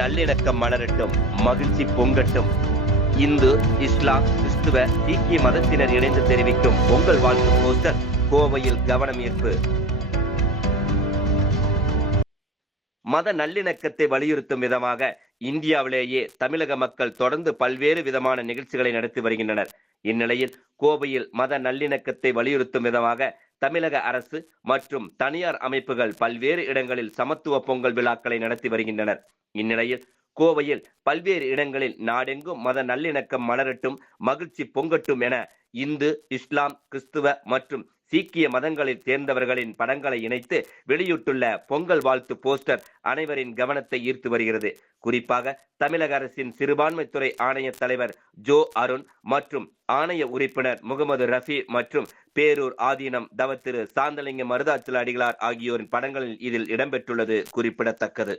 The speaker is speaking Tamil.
நல்லிணக்கம் மலரட்டும், மகிழ்ச்சி பொங்கட்டும். இந்து, இஸ்லாம், கிறிஸ்துவ, சீக்கிய மதத்தினர் இணைந்து தெரிவிக்கும் பொங்கல் வாழ்த்து போஸ்டர் கோவையில் கவனம் ஈர்ப்பு. மத நல்லிணக்கத்தை வலியுறுத்தும் விதமாக இந்தியாவிலேயே தமிழக மக்கள் தொடர்ந்து பல்வேறு விதமான நிகழ்ச்சிகளை நடத்தி வருகின்றனர். இந்நிலையில் கோவையில் மத நல்லிணக்கத்தை வலியுறுத்தும் விதமாக தமிழக அரசு மற்றும் தனியார் அமைப்புகள் பல்வேறு இடங்களில் சமத்துவ பொங்கல் விழாக்களை நடத்தி வருகின்றனர். இந்நிலையில் கோவையில் பல்வேறு இடங்களில் நாடெங்கும் மத நல்லிணக்கம் மலரட்டும், மகிழ்ச்சி பொங்கட்டும் என இந்து, இஸ்லாம், கிறிஸ்துவ மற்றும் சீக்கிய மதங்களில் சேர்ந்தவர்களின் படங்களை இணைத்து வெளியிட்டுள்ள பொங்கல் வாழ்த்து போஸ்டர் அனைவரின் கவனத்தை ஈர்த்து வருகிறது. குறிப்பாக தமிழக அரசின் சிறுபான்மைத்துறை ஆணைய தலைவர் ஜோ அருண் மற்றும் ஆணைய உறுப்பினர் முகமது ரஃபி மற்றும் பேரூர் ஆதீனம் தவ திரு சாந்தலிங்க மருதாச்சல அடிகளார் ஆகியோரின் படங்களில் இதில் இடம்பெற்றுள்ளது குறிப்பிடத்தக்கது.